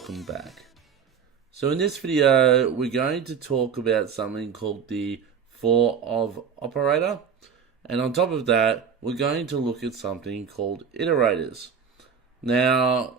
welcome back. So in this video, we're going to talk about something called the for of operator. And on top of that, we're going to look at something called iterators. Now,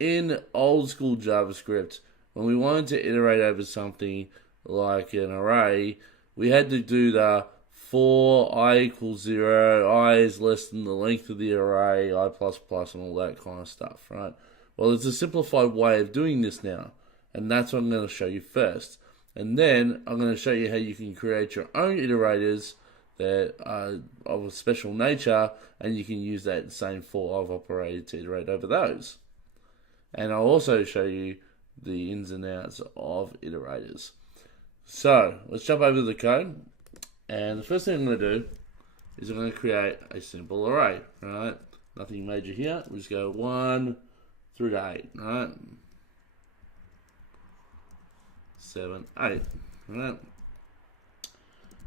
in old school JavaScript, when we wanted to iterate over something like an array, we had to do the for I equals 0, I is less than the length of the array, I plus plus, and all that kind of stuff, right? Well, there's a simplified way of doing this now, and that's what I'm going to show you first. And then I'm going to show you how you can create your own iterators that are of a special nature, and you can use that same for of operator to iterate over those. And I'll also show you the ins and outs of iterators. So let's jump over to the code, and the first thing I'm going to do is I'm going to create a simple array, right? Nothing major here. We just go 1 through to 8, right? 7, 8, right?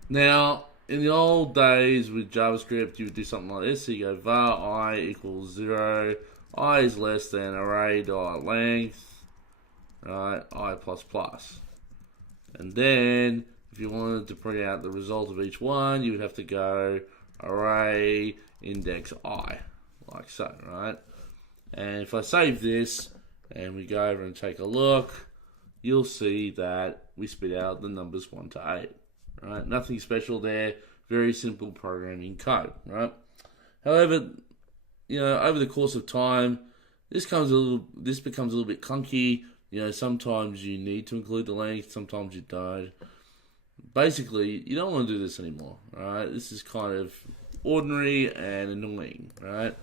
Now, in the old days with JavaScript, you would do something like this. So you go var I equals 0, I is less than array dot length, right? I plus plus. And then, if you wanted to print out the result of each one, you would have to go array index I, like so, right? And if I save this and we go over and take a look, you'll see that we spit out the numbers 1 to 8, right? Nothing special there, very simple programming code, right? However, over the course of time, this becomes a little bit clunky. Sometimes you need to include the length, sometimes you don't. Basically, you don't want to do this anymore, right? This is kind of ordinary and annoying, right?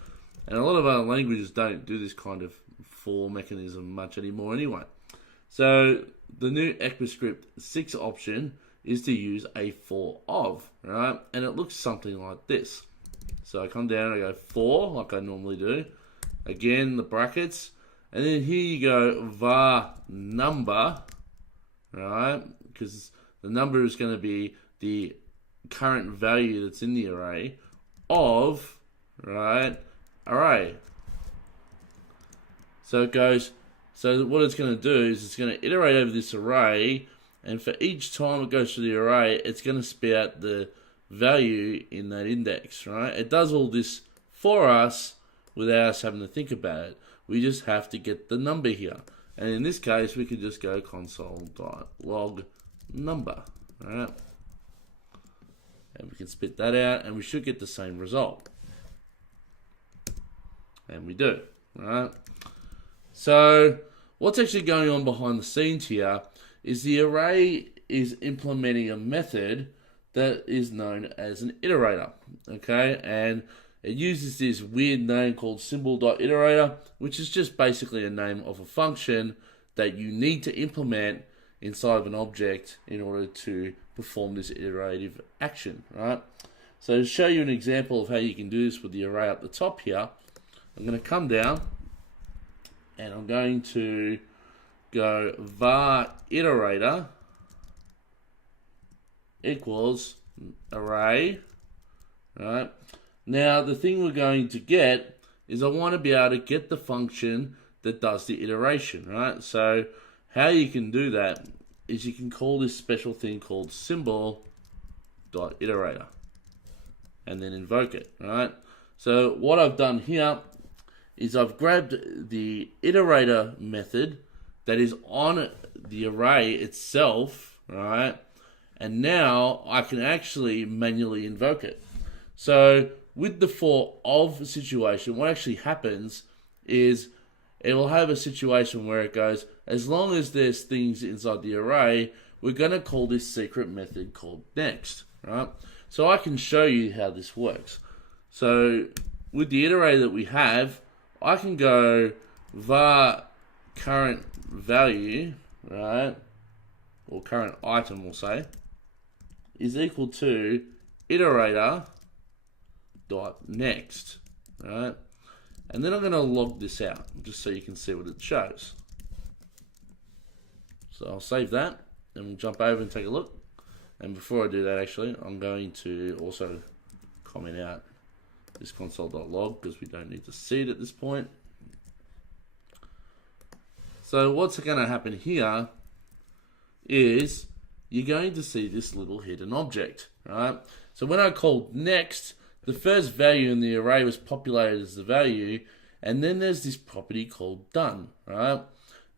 And a lot of other languages don't do this kind of for mechanism much anymore anyway. So the new ECMAScript 6 option is to use a for of, right? And it looks something like this. So I come down and I go for, like I normally do. Again, the brackets. And then here you go, var number, right? Because the number is going to be the current value that's in the array of, right, array. So it goes, so what it's going to do is it's going to iterate over this array, and for each time it goes through the array, it's going to spit out the value in that index, right? It does all this for us without us having to think about it. We just have to get the number here. And in this case, we could just go console.log number, right? And we can spit that out, and we should get the same result. And we do, right? So what's actually going on behind the scenes here is the array is implementing a method that is known as an iterator, okay? And it uses this weird name called symbol.iterator, which is just basically a name of a function that you need to implement inside of an object in order to perform this iterative action, right? So to show you an example of how you can do this with the array up the top here, I'm going to come down and I'm going to go var iterator equals array, right? Now the thing we're going to get is I want to be able to get the function that does the iteration, right? So how you can do that is you can call this special thing called symbol.iterator and then invoke it, right? So what I've done here is I've grabbed the iterator method that is on the array itself, right? And now I can actually manually invoke it. So with the for of situation, what actually happens is it will have a situation where it goes, as long as there's things inside the array, we're going to call this secret method called next, right? So I can show you how this works. So with the iterator that we have, I can go var current value, right, or current item we'll say, is equal to iterator dot next, right? And then I'm going to log this out just so you can see what it shows. So I'll save that and we'll jump over and take a look. And before I do that, actually, I'm going to also comment out this console.log because we don't need to see it at this point. So what's going to happen here is you're going to see this little hidden object, right? So when I called next, the first value in the array was populated as the value, and then there's this property called done, right?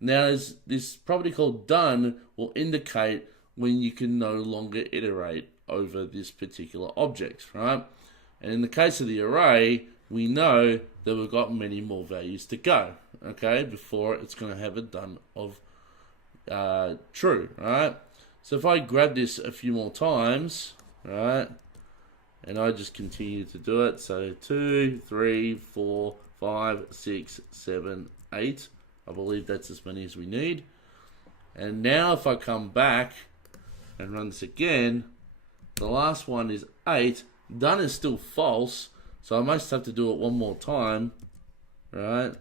Now this property called done will indicate when you can no longer iterate over this particular object, right? And in the case of the array, we know that we've got many more values to go, okay, before it's going to have a done of true, right? So if I grab this a few more times, right, and I just continue to do it, so 2, 3, 4, 5, 6, 7, 8, I believe that's as many as we need. And now if I come back and run this again, the last one is 8, done is still false, so I must have to do it one more time, right,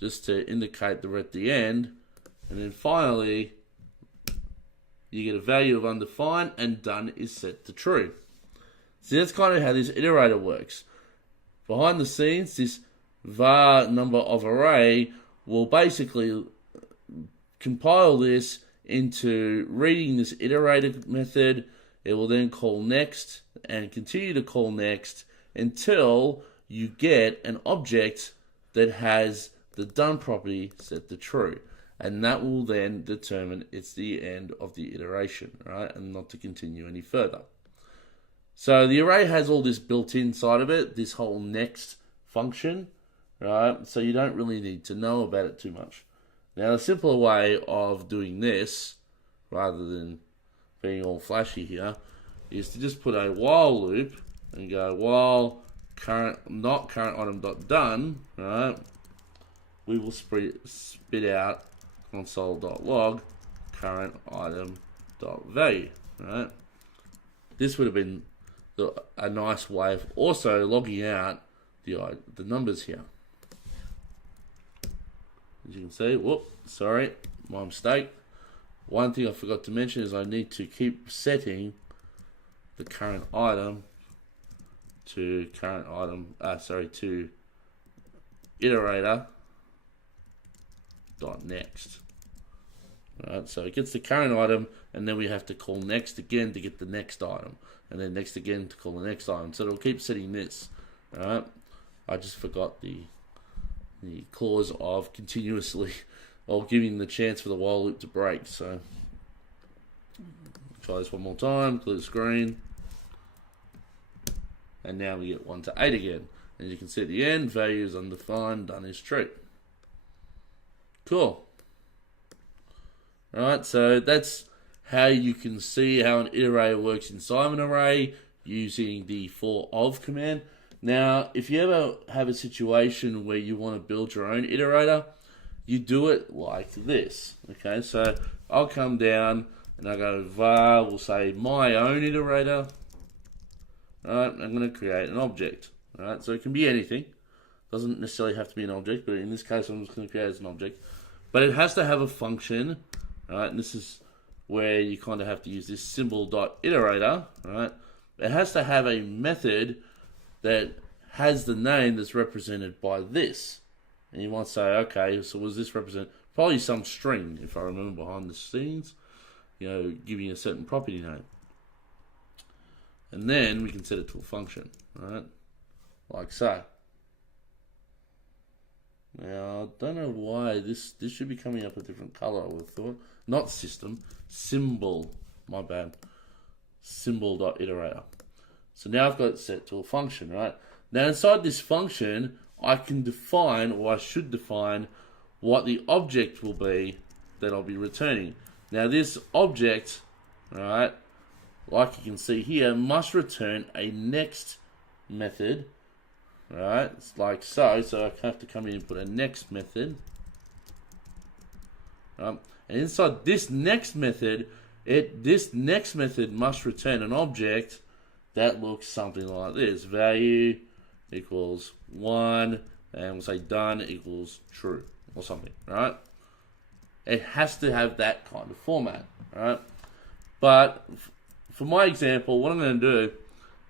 just to indicate that we're at the end. And then finally, you get a value of undefined, and done is set to true. So that's kind of how this iterator works. Behind the scenes, this var number of array will basically compile this into reading this iterator method. It will then call next and continue to call next until you get an object that has the done property set to true. And that will then determine it's the end of the iteration, right? And not to continue any further. So the array has all this built inside of it, this whole next function, right? So you don't really need to know about it too much. Now, a simpler way of doing this, rather than being all flashy here, is to just put a while loop and go while not current item dot done, right? We will spit out console.log current item dot value, right? This would have been a nice way of also logging out the numbers here. As you can see, whoop, sorry, my mistake. One thing I forgot to mention is I need to keep setting the current item to to iterator dot next. Right, so it gets the current item, and then we have to call next again to get the next item, and then next again to call the next item. So it'll keep setting this. Right, I just forgot the clause of continuously, or giving the chance for the while loop to break. So try this one more time. Clear the screen, and now we get 1 to 8 again. And you can see at the end, value is undefined, done is true. Cool. Alright, so that's how you can see how an iterator works inside an array using the for of command. Now, if you ever have a situation where you want to build your own iterator, you do it like this. Okay, so I'll come down and I go var, we'll say my own iterator. Alright, I'm going to create an object. Alright, so it can be anything. Doesn't necessarily have to be an object, but in this case I'm just going to create it as an object. But it has to have a function. Right, and this is where you kind of have to use this symbol.iterator, right? It has to have a method that has the name that's represented by this. And you might say, okay, so was this represent probably some string, if I remember behind the scenes, giving a certain property name. And then we can set it to a function, right? Like so. Now, I don't know why this should be coming up a different color, I would have thought. Not system, symbol, my bad. Symbol.iterator. So now I've got it set to a function, right? Now inside this function, I can define, or I should define, what the object will be that I'll be returning. Now this object, right, like you can see here, must return a next method. Right, it's like so. So I have to come in and put a next method. And inside this next method, this next method must return an object that looks something like this: value equals 1, and we'll say done equals true or something. Right? It has to have that kind of format. Right? But for my example, what I'm going to do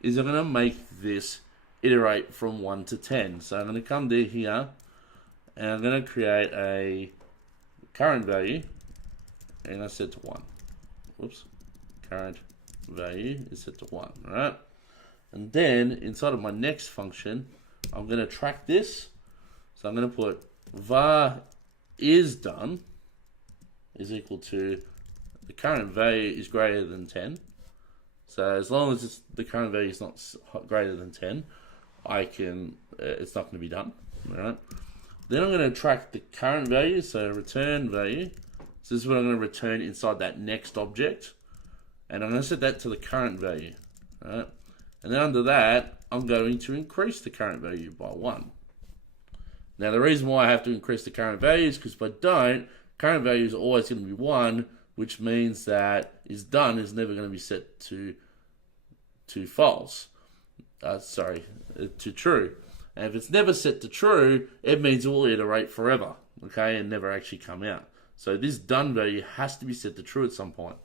is I'm going to make this iterate from 1 to 10. So I'm going to come down here and I'm going to create a current value, and that's set to 1. Whoops. Current value is set to 1, right? And then inside of my next function, I'm going to track this. So I'm going to put var is done is equal to the current value is greater than 10. So as long as the current value is not greater than 10, it's not going to be done, all right? Then I'm going to track the current value, so return value. So this is what I'm going to return inside that next object. And I'm going to set that to the current value, all right? And then under that, I'm going to increase the current value by 1. Now the reason why I have to increase the current value is because if I don't, current value is always going to be 1, which means that is done is never going to be set to false. To true. And if it's never set to true, it means it will iterate forever, okay, and never actually come out. So this done value has to be set to true at some point.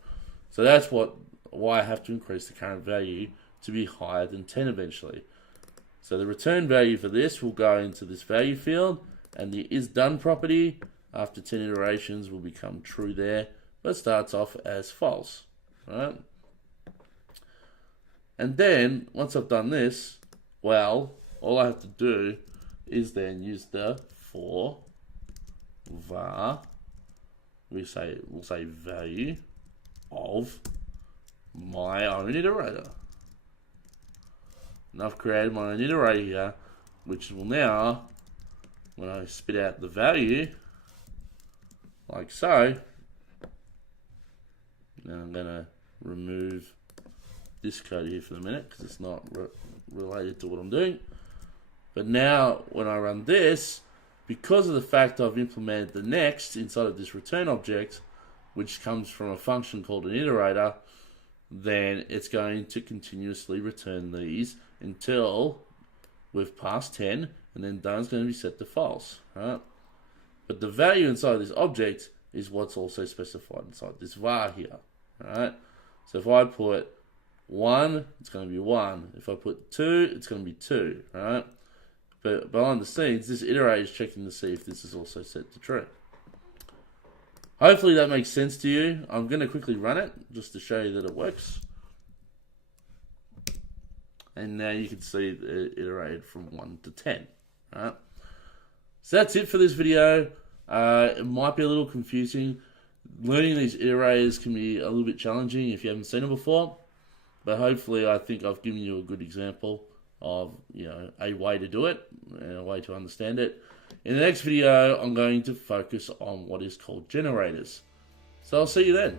So that's why I have to increase the current value to be higher than 10 eventually. So the return value for this will go into this value field, and the is done property after 10 iterations will become true there, but starts off as false, right? And then once I've done this, well, all I have to do is then use the for var, we'll say value of my own iterator. And I've created my own iterator here, which will now, when I spit out the value, like so, now I'm going to remove this code here for the minute because it's not related to what I'm doing. But now when I run this, because of the fact I've implemented the next inside of this return object, which comes from a function called an iterator, then it's going to continuously return these until we've passed 10, and then done is going to be set to false, right? But the value inside this object is what's also specified inside this var here, right? So if I put 1, it's going to be 1. If I put 2, it's going to be 2, right? But behind the scenes, this iterator is checking to see if this is also set to true. Hopefully that makes sense to you. I'm going to quickly run it just to show you that it works. And now you can see it iterated from 1 to 10, right? So that's it for this video. It might be a little confusing. Learning these iterators can be a little bit challenging if you haven't seen them before. But hopefully I think I've given you a good example of, a way to do it and a way to understand it. In the next video, I'm going to focus on what is called generators. So I'll see you then.